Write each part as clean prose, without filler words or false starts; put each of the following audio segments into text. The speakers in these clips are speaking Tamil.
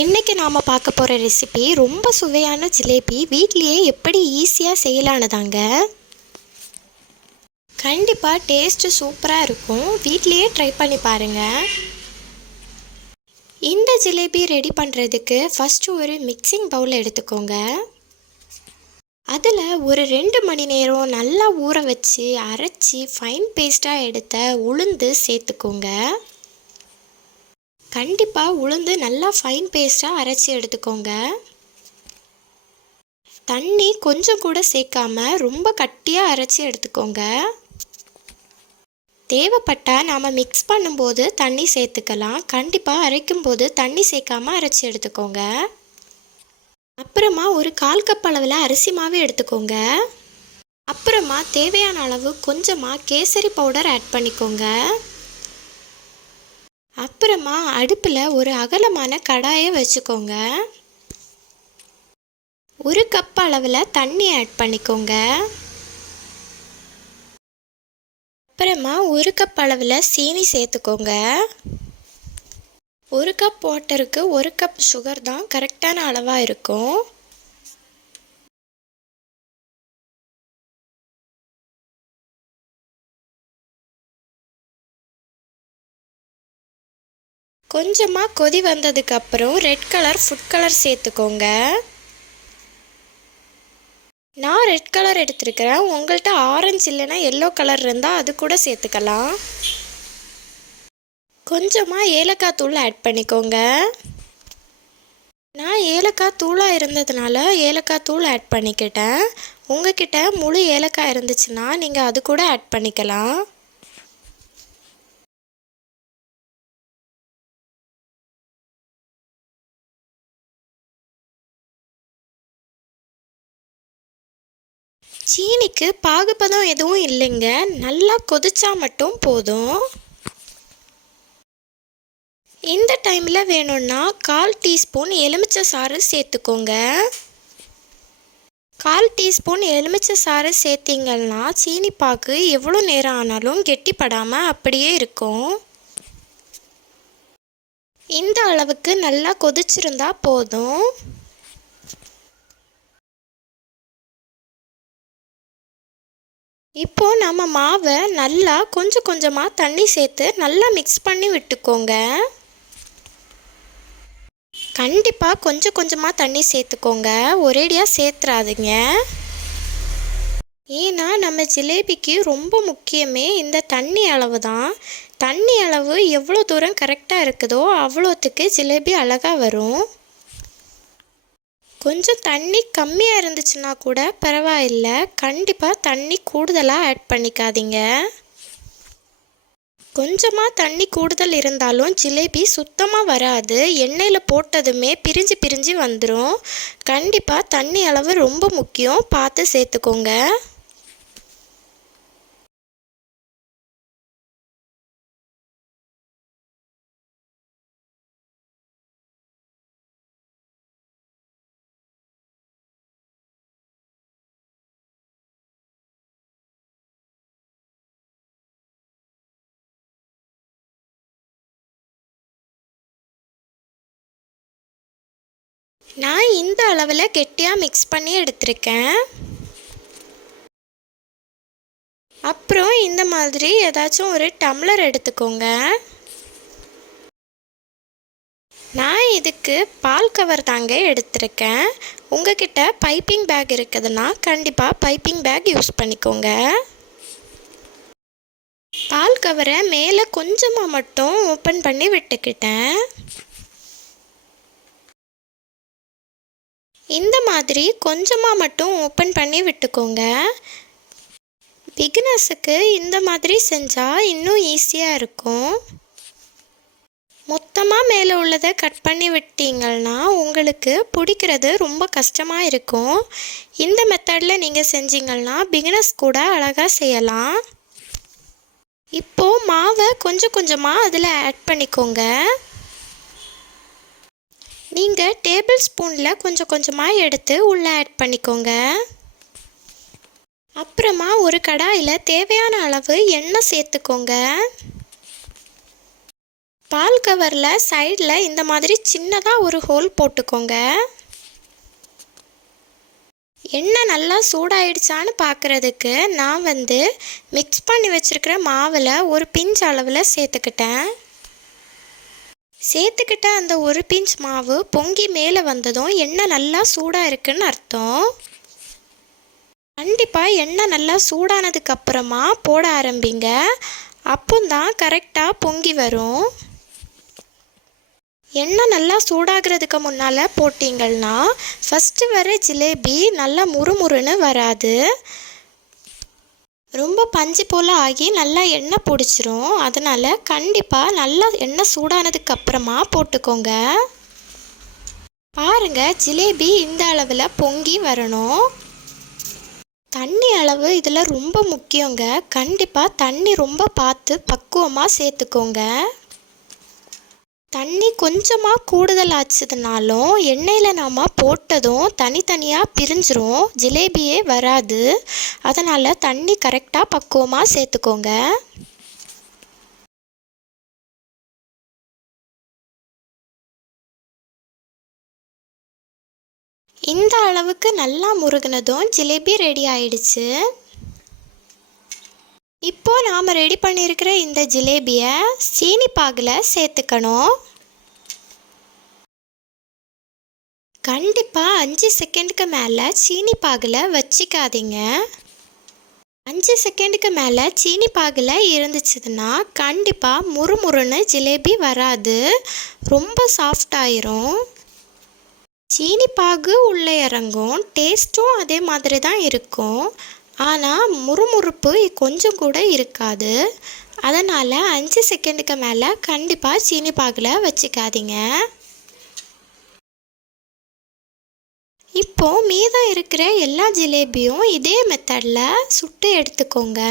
இன்றைக்கி நாம் பார்க்க போகிற ரெசிபி ரொம்ப சுவையான ஜிலேபி வீட்லேயே எப்படி ஈஸியாக செய்யலான்னு தாங்க. கண்டிப்பாக டேஸ்ட்டு சூப்பராக இருக்கும். வீட்லேயே ட்ரை பண்ணி பாருங்கள். இந்த ஜிலேபி ரெடி பண்ணுறதுக்கு ஃபஸ்ட்டு ஒரு மிக்சிங் பவுல் எடுத்துக்கோங்க. அதில் ஒரு 2 மணி நேரம் நல்லா ஊற வச்சு அரைச்சி ஃபைன் பேஸ்ட்டாக எடுத்த உளுந்து சேர்த்துக்கோங்க. கண்டிப்பாக உளுந்து நல்லா ஃபைன் பேஸ்ட்டாக அரைச்சி எடுத்துக்கோங்க. தண்ணி கொஞ்சம் கூட சேர்க்காம ரொம்ப கட்டியாக அரைச்சி எடுத்துக்கோங்க. தேவைப்பட்டால் நாம் மிக்ஸ் பண்ணும்போது தண்ணி சேர்த்துக்கலாம். கண்டிப்பாக அரைக்கும்போது தண்ணி சேர்க்காம அரைச்சி எடுத்துக்கோங்க. அப்புறமா ஒரு 1/4 கப் அளவில் அரிசி மாவு எடுத்துக்கோங்க. அப்புறமா தேவையான அளவு கொஞ்சமாக கேசரி பவுடர் ஆட் பண்ணிக்கோங்க. அப்புறமா அடுப்பில் ஒரு அகலமான கடாயை வச்சுக்கோங்க. 1 கப் அளவில் தண்ணி ஆட் பண்ணிக்கோங்க. அப்புறமா 1 கப் அளவில் சீனி சேர்த்துக்கோங்க. 1 கப் வாட்டருக்கு 1 கப் சுகர் தான் கரெக்டான அளவாக இருக்கும். கொஞ்சமாக கொதி வந்ததுக்கப்புறம் ரெட் கலர் ஃபுட் கலர் சேர்த்துக்கோங்க. நான் ரெட் கலர் எடுத்துருக்கிறேன். உங்கள்கிட்ட ஆரஞ்சு இல்லைன்னா எல்லோ கலர் இருந்தால் அது கூட சேர்த்துக்கலாம். கொஞ்சமாக ஏலக்காய் தூள் ஆட் பண்ணிக்கோங்க. நான் ஏலக்காய் தூளாக இருந்ததுனால ஏலக்காய் தூள் ஆட் பண்ணிக்கிட்டேன். உங்ககிட்ட முழு ஏலக்காய் இருந்துச்சுன்னா நீங்கள் அது கூட ஆட் பண்ணிக்கலாம். சீனிக்கு பாகுபதம் எதுவும் இல்லைங்க. நல்லா கொதிச்சா மட்டும் போதும். இந்த டைமில் வேணும்னா 1/4 டீஸ்பூன் எலுமிச்சை சாறு சேர்த்துக்கோங்க. 1/4 டீஸ்பூன் எலுமிச்சை சாறு சேர்த்திங்கன்னா சீனி பாகு எவ்வளோ நேரம் ஆனாலும் கெட்டிப்படாமல் அப்படியே இருக்கும். இந்த அளவுக்கு நல்லா கொதிச்சிருந்தா போதும். இப்போது நம்ம மாவை நல்லா கொஞ்சம் கொஞ்சமாக தண்ணி சேர்த்து நல்லா மிக்ஸ் பண்ணி விட்டுக்கோங்க. கண்டிப்பாக கொஞ்சம் கொஞ்சமாக தண்ணி சேர்த்துக்கோங்க. ஒரேடியாக சேர்த்துறாதீங்க. ஏன்னா நம்ம ஜிலேபிக்கு ரொம்ப முக்கியமே இந்த தண்ணி அளவு தான். தண்ணி அளவு எவ்வளோ தூரம் கரெக்டாக இருக்குதோ அவ்வளோத்துக்கு ஜிலேபி அழகாக வரும். கொஞ்சம் தண்ணி கம்மியாக இருந்துச்சுன்னா கூட பரவாயில்லை. கண்டிப்பாக தண்ணி கூடுதலாக ஆட் பண்ணிக்காதீங்க. கொஞ்சமாக தண்ணி கூடுதல் இருந்தாலும் ஜிலேபி சுத்தமாக வராது. எண்ணெயில் போட்டதுமே பிரிஞ்சு பிரிஞ்சு வந்துடும். கண்டிப்பாக தண்ணி அளவு ரொம்ப முக்கியம். பார்த்து சேர்த்துக்கோங்க. நான் இந்த அளவில் கெட்டியாக மிக்ஸ் பண்ணி எடுத்திருக்கேன். அப்புறம் இந்த மாதிரி ஏதாச்சும் ஒரு டம்ளர் எடுத்துக்கோங்க. நான் இதுக்கு பால் கவர் தாங்க எடுத்திருக்கேன். உங்ககிட்ட பைப்பிங் பேக் இருக்குதுன்னா கண்டிப்பாக பைப்பிங் பேக் யூஸ் பண்ணிக்கோங்க. பால் கவரை மேலே கொஞ்சமாக மட்டும் ஓப்பன் பண்ணி விட்டுக்கிட்டேன். இந்த மாதிரி கொஞ்சமாக மட்டும் ஓப்பன் பண்ணி விட்டுக்கோங்க. பிகினர்ஸுக்கு இந்த மாதிரி செஞ்சால் இன்னும் ஈஸியாக இருக்கும். மொத்தமாக மேலே உள்ளதை கட் பண்ணி விட்டீங்கன்னா உங்களுக்கு பிடிக்கிறது ரொம்ப கஷ்டமாக இருக்கும். இந்த மெத்தடில் நீங்கள் செஞ்சீங்கன்னா பிகினர்ஸ் கூட அழகாக செய்யலாம். இப்போது மாவை கொஞ்சம் கொஞ்சமாக அதில் ஆட் பண்ணிக்கோங்க. நீங்கள் டேபிள் ஸ்பூனில் கொஞ்சம் கொஞ்சமாக எடுத்து உள்ளே ஆட் பண்ணிக்கோங்க. அப்புறமா ஒரு கடாயில் தேவையான அளவு எண்ணெய் சேர்த்துக்கோங்க. பால் கவரில் சைடில் இந்த மாதிரி சின்னதாக ஒரு ஹோல் போட்டுக்கோங்க. எண்ணெய் நல்லா சூடாயிடுச்சான்னு பார்க்குறதுக்கு நான் மிக்ஸ் பண்ணி வச்சுருக்கிற மாவில் ஒரு பிஞ்ச் அளவில் சேர்த்துக்கிட்ட அந்த ஒரு பிஞ்ச் மாவு பொங்கி மேலே வந்ததும் எண்ணெய் நல்லா சூடாக இருக்குன்னு அர்த்தம். கண்டிப்பாக எண்ணெய் நல்லா சூடானதுக்கப்புறமா போட ஆரம்பிங்க. அப்போதான் கரெக்டாக பொங்கி வரும். எண்ணெய் நல்லா சூடாகிறதுக்கு முன்னால் போட்டிங்கன்னா ஃபஸ்ட்டு வர ஜிலேபி நல்லா முறுமுறுன்னு வராது. ரொம்ப பஞ்சு போல் ஆகி நல்லா எண்ணெய் பிடிச்சிரும். அதனால் கண்டிப்பாக நல்லா எண்ணெய் சூடானதுக்கப்புறமா போட்டுக்கோங்க. பாருங்கள், ஜிலேபி இந்த அளவில் பொங்கி வரணும். தண்ணி அளவு இதில் ரொம்ப முக்கியங்க. கண்டிப்பாக தண்ணி ரொம்ப பார்த்து பக்குவமாக சேர்த்துக்கோங்க. தண்ணி கொஞ்சமாக கூடுதல் ஆச்சுதுனாலும் எண்ணெயில் நாம் போட்டதும் தனித்தனியாக பிரிஞ்சிரும், ஜிலேபியே வராது. அதனால் தண்ணி கரெக்டாக பக்குவமாக சேர்த்துக்கோங்க. இந்த அளவுக்கு நல்லா முருகினதும் ஜிலேபி ரெடி ஆயிடுச்சு. இப்போ நாம் ரெடி பண்ணியிருக்கிற இந்த ஜிலேபியை சீனி பாகில் சேர்த்துக்கணும். கண்டிப்பாக 5 செகண்டுக்கு மேலே சீனி பாகில் வச்சிக்காதீங்க. 5 செகண்டுக்கு மேலே சீனி பாகில் இருந்துச்சுன்னா கண்டிப்பாக முறுமுறுன்னு ஜிலேபி வராது, ரொம்ப சாஃப்டாயிரும். சீனி பாகு உள்ளே இறங்கும், டேஸ்ட்டும் அதே மாதிரி தான் இருக்கும். ஆனால் முறுமுறுப்பு கொஞ்சம் கூட இருக்காது. அதனால் 5 செகண்டுக்கு மேலே கண்டிப்பாக சீனி பாகில் வச்சிக்காதீங்க. இப்போது மீதம் இருக்கிற எல்லா ஜிலேபியும் இதே மெத்தடில் சுட்டு எடுத்துக்கோங்க.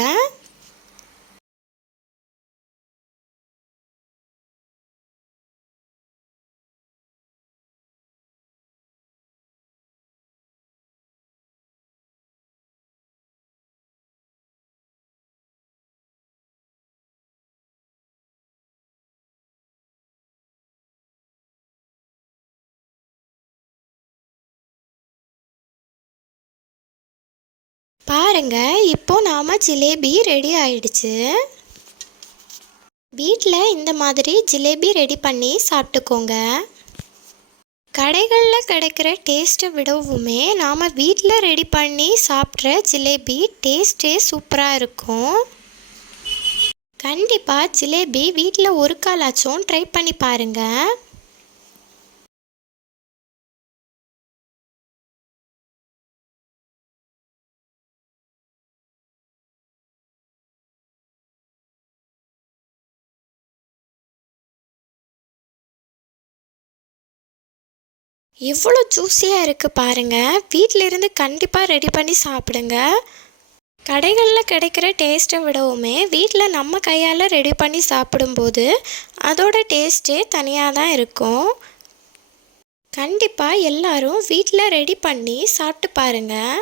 பாருங்க, இப்போ நாம் ஜிலேபி ரெடி ஆயிடுச்சு. வீட்டில் இந்த மாதிரி ஜிலேபி ரெடி பண்ணி சாப்பிட்டுக்கோங்க. கடைகளில் கிடைக்கிற டேஸ்ட்டை விடவுமே நாம் வீட்டில் ரெடி பண்ணி சாப்பிட்ற ஜிலேபி டேஸ்ட்டே சூப்பராக இருக்கும். கண்டிப்பாக ஜிலேபி வீட்டில் ஒரு காலாச்சும் ட்ரை பண்ணி பாருங்கள். எவ்வளோ ஜூஸியாக இருக்குது பாருங்கள். வீட்டிலிருந்து கண்டிப்பாக ரெடி பண்ணி சாப்பிடுங்க. கடைகளில் கிடைக்கிற டேஸ்ட்டை விடவுமே வீட்டில் நம்ம கையால் ரெடி பண்ணி சாப்பிடும்போது அதோட டேஸ்ட்டே தனியாக தான் இருக்கும். கண்டிப்பாக எல்லாரும் வீட்டில் ரெடி பண்ணி சாப்பிட்டு பாருங்கள்.